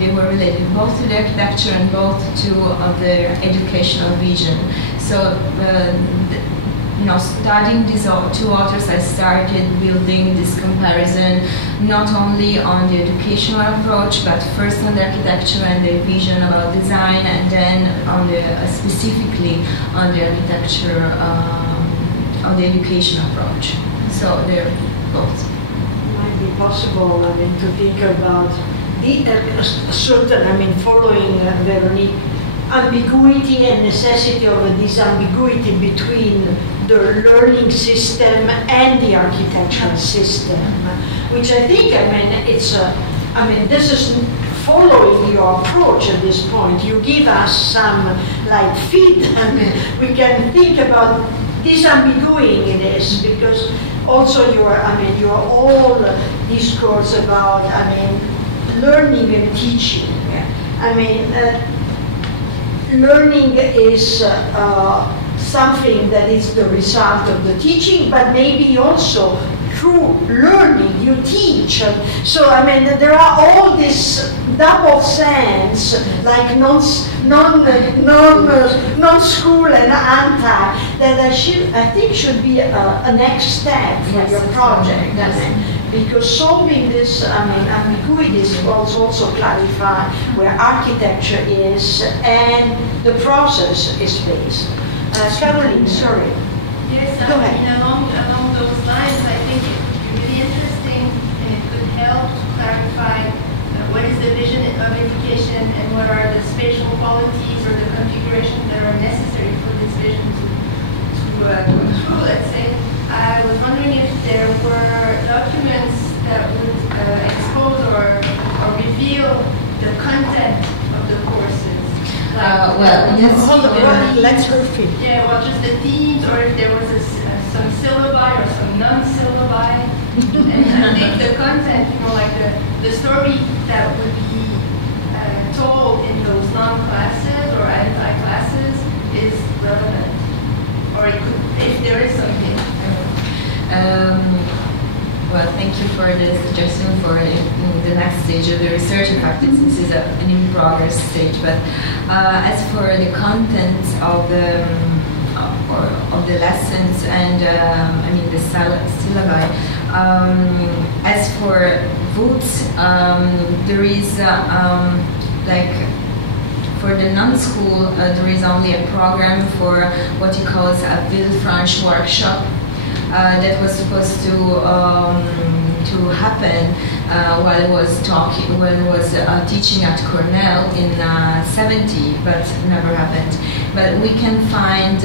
they were related both to the architecture and both to their educational vision. So, studying these two authors, I started building this comparison not only on the educational approach, but first on the architecture and the vision about design, and then on specifically on the architecture, on the education approach. So they're both. Might be possible, to think about the certain, following Veronique, ambiguity and necessity of this ambiguity between the learning system and the architectural system, which I think, it's, this is following your approach at this point. You give us some feed, we can think about disambiguing this, because also your whole discourse about, learning and teaching. Learning is something that is the result of the teaching, but maybe also through learning you teach. So there are all these double sense, like non-school and anti, that I think should be a next step for your project. Because solving this ambiguities will also clarify where architecture is and the process is based. Caroline, sorry. Yes, Go ahead. Along those lines, I think it would be really interesting and it could help to clarify what is the vision of education and what are the spatial qualities or the configurations that are necessary for this vision to go through, let's say. I was wondering if there were documents that would expose or reveal the content of the courses. Let's repeat. Yeah, well, just the themes, or if there was some syllabi or some non-syllabi. And I think the content, the story that would be told in those non-classes or anti-classes is relevant. Or it could, if there is something. Well, thank you for the suggestion for the next stage of the research. In fact, this is an in-progress stage. But as for the content of the lessons and the syllabi, as for Woods, there is for the non-school, there is only a program for what he calls a Villefranche workshop. That was supposed to happen while I was teaching at Cornell in '70, but never happened. but we can find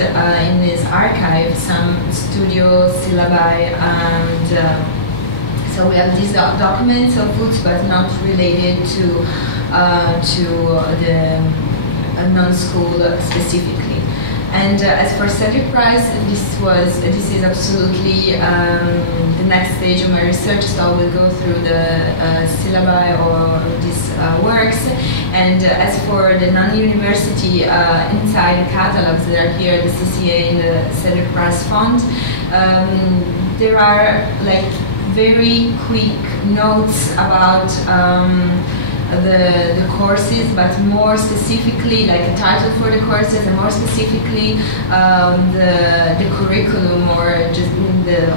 in this archive some studio syllabi, and so we have these documents of Woods, but not related to the non-school specifically. And as for Cedric Price, this is absolutely the next stage of my research. So I will go through the syllabi or these works. And as for the non-university, inside the catalogs that are here, the CCA and the Cedric Price font, there are like very quick notes about the courses, but more specifically, like a title for the courses, and more specifically the curriculum, or just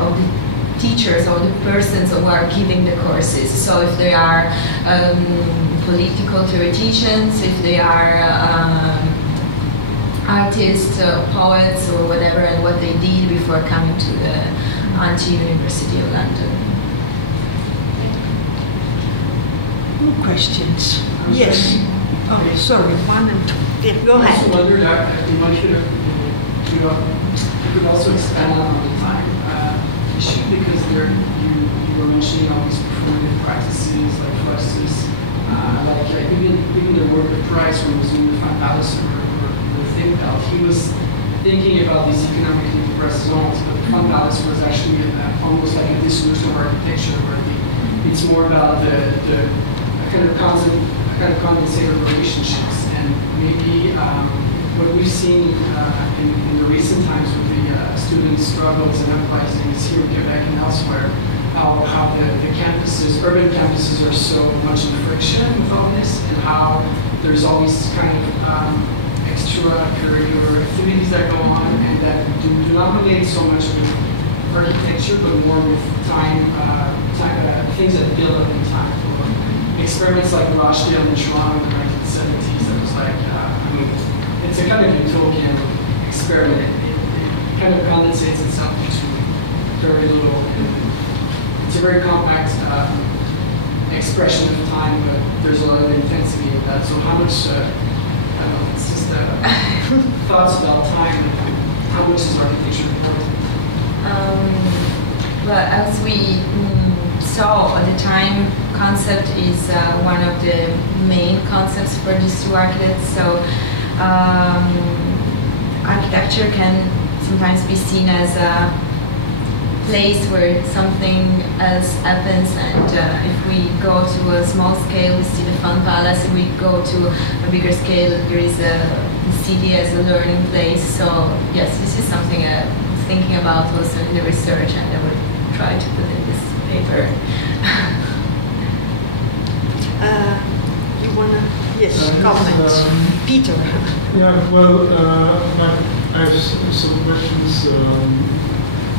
of the teachers or the persons who are giving the courses. So if they are political theoreticians, if they are artists, poets, or whatever, and what they did before coming to the University of London. Questions? Yes. Oh, sorry. One and two. Yeah, go ahead. I also wondered, you could also expand on the time issue, because you were mentioning all these performative practices like flushes, like even the work of Price when he was doing the Fun Palace or the Think Belt, he was thinking about these economically depressed zones, but the Fun Palace was actually almost like a dissolution of architecture, where it's more about the kind of condensated relationships, and maybe what we've seen in the recent times with the student struggles and uprisings here in Quebec and elsewhere, how the campuses, urban campuses, are so much in friction with all this, and how there's all these kind of extracurricular activities that go on, and that do not relate so much with architecture, but more with things that build up in time. Experiments like Rochdale in Toronto in the 1970s, that was like, it's a kind of utopian experiment. It kind of condensates itself into very little. It's a very compact expression of time, but there's a lot of intensity in that. So how much, I don't know, it's just thoughts about time, and how much is architecture important? Well, as we saw, the time concept is one of the main concepts for these two architects. So architecture can sometimes be seen as a place where something else happens, and if we go to a small scale, we see the Fun Palace. If we go to a bigger scale, there is the city as a learning place. So yes, this is something I was thinking about also in the research, and I would try to put in this paper. You wanna? Yes, comment. Peter. Yeah, well, I have some questions.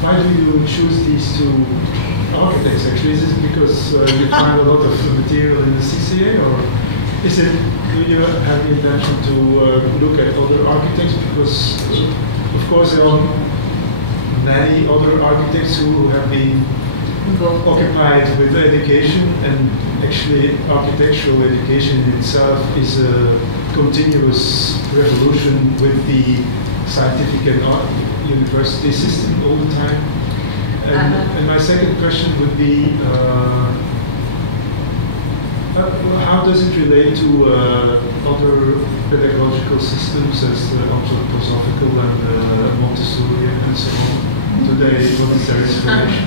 Why do you choose these two architects actually? Is it because you find a lot of material in the CCA, or is it, do you have the intention to look at other architects? Because of course there are many other architects who have been occupied with education, and actually architectural education in itself is a continuous revolution with the scientific and university system all the time. And my second question would be, how does it relate to other pedagogical systems as the anthroposophical and Montessori and so on? Today, what is their inspiration?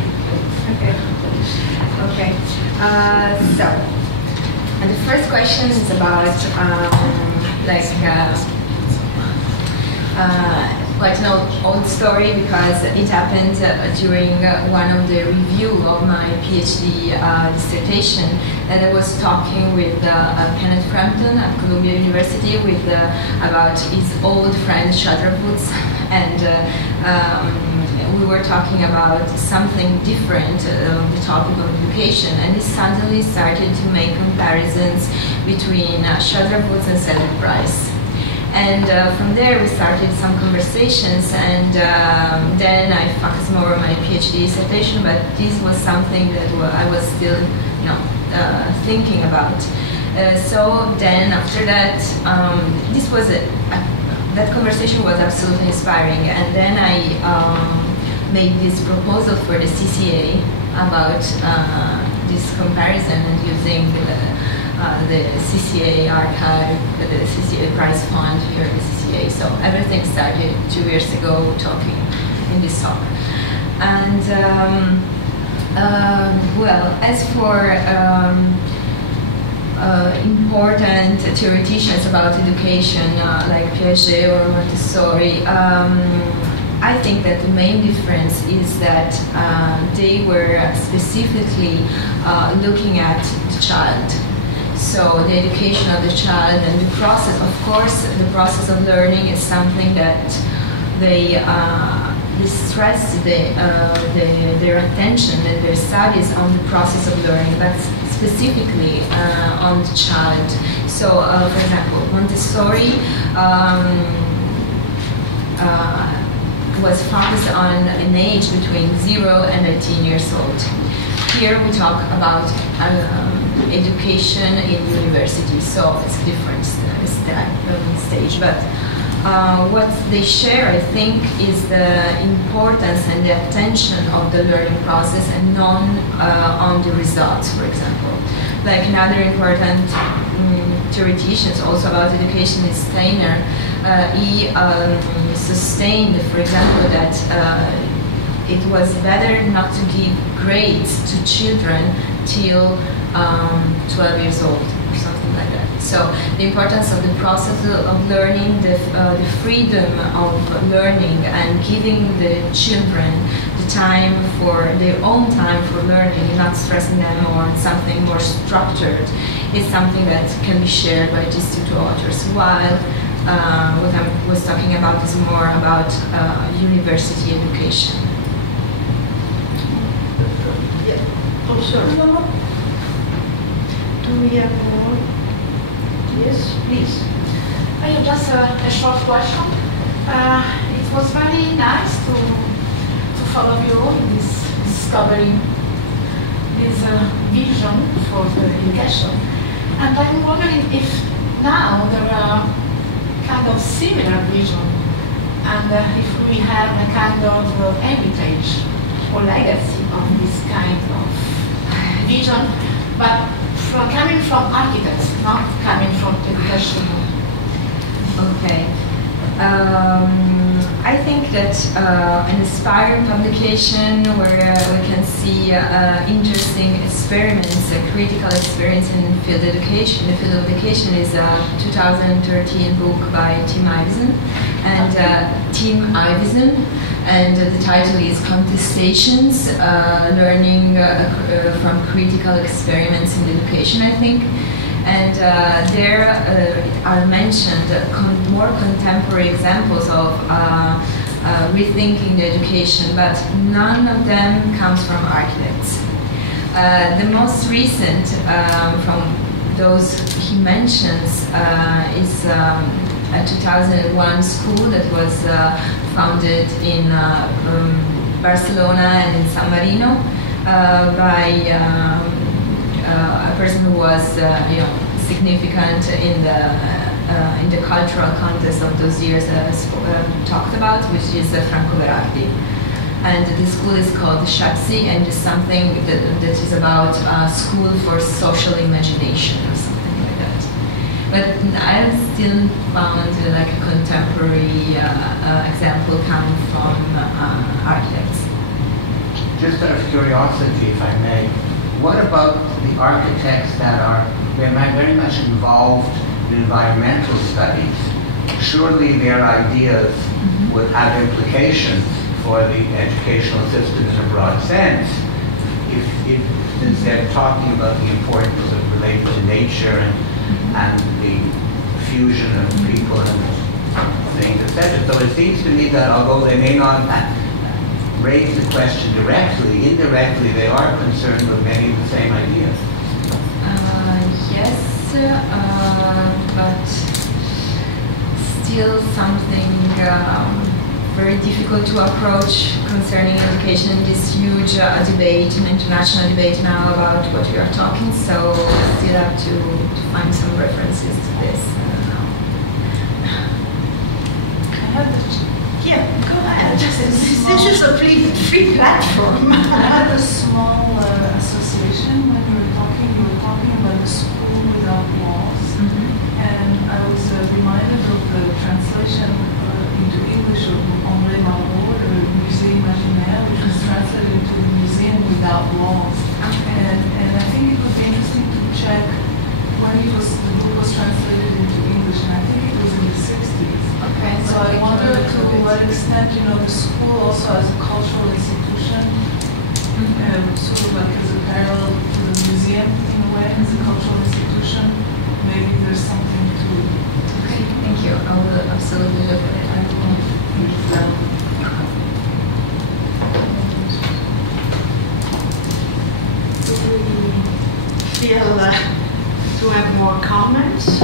Okay. So, and the first question is about quite an old story, because it happened during one of the review of my PhD dissertation, that I was talking with Kenneth Frampton at Columbia University about his old friend Shadrach Woods, and we were talking about something different, the topic of education, and he suddenly started to make comparisons between Shadrach Woods and Cedric Price. And from there we started some conversations, and then I focused more on my PhD dissertation, but this was something that I was still thinking about. So then after that, this was that conversation was absolutely inspiring. And then I made this proposal for the CCA about this comparison and using the CCA archive, the CCA prize fund here at the CCA. So everything started 2 years ago talking in this talk. And well, as for important theoreticians about education like Piaget or Montessori, I think that the main difference is that they were specifically looking at the child. So the education of the child and the process, of course, the process of learning is something that they stress their attention and their studies on the process of learning, but specifically on the child. So, for example, Montessori was focused on an age between 0 and 18 years old. Here we talk about education in university, so it's a different stage. But what they share, I think, is the importance and the attention of the learning process and not on the results, for example. Like another important theoretician also about education is Steiner. He sustained, for example, that it was better not to give grades to children till 12 years old or something like that. So the importance of the process of learning, the freedom of learning and giving the children the time for their own time for learning, not stressing them on something more structured, is something that can be shared by these two authors. While what I was talking about is more about university education. Yeah. Oh, sorry. Do we have more? Yes, please. I have just a short question. It was very nice to follow you in this discovery, this vision for the education. And I'm wondering if now there are kind of similar vision, and if we have a kind of heritage or legacy of this kind of vision, but coming from architects, not coming from education. Okay. I think that an inspiring publication where we can see interesting experiments, critical experience in field education. The field of education is a 2013 book by Tim Iveson, and the title is Contestations, Learning from Critical Experiments in Education, I think. And there are mentioned more contemporary examples of rethinking the education, but none of them comes from architects. The most recent from those he mentions is a 2001 school that was founded in Barcelona and in San Marino by a person who was significant in the cultural context of those years talked about, which is Franco Berardi. And the school is called Cherchaient, and is something that is about a school for social imagination or something like that. But I still found like a contemporary example coming from architects. Just out of curiosity, if I may, what about the architects that are very much involved in environmental studies? Surely their ideas would have implications for the educational system in a broad sense. Since they're talking about the importance of relating to nature and the fusion of people and things, etc. So it seems to me that although they may not raise the question directly, indirectly they are concerned with many of the same ideas. Yes, but still something very difficult to approach concerning education in this huge debate, an international debate now about what we are talking, so still have to find some references to this. have Yeah, go ahead. Just a This small- is a free platform. I had a small association when you were talking about the school without walls, and I was reminded of the translation into English of Henri Malraux, the Musée Imaginaire, which was translated into the museum without walls. And I think it would be interesting to check when the book was translated into English, and I think it was in the 60s. Okay, So I wonder to what extent, the school also as a cultural institution, sort of like as a parallel to the museum in a way, as a cultural institution, maybe there's something to it. Okay, thank you. I will absolutely look at it. I will think so. Do we feel to have more comments?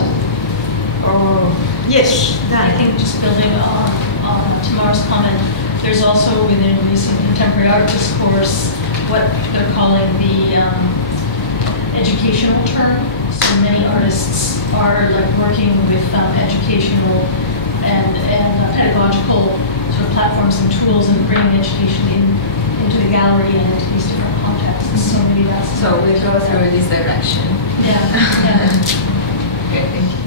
Or yes, I Dan. think just building on Tamar's comment, there's also within recent contemporary art discourse what they're calling the educational turn. So many artists are like working with educational and pedagogical sort of platforms and tools and bringing education into the gallery and into these different contexts. So maybe that's So we go through this direction. yeah. Okay, thank you.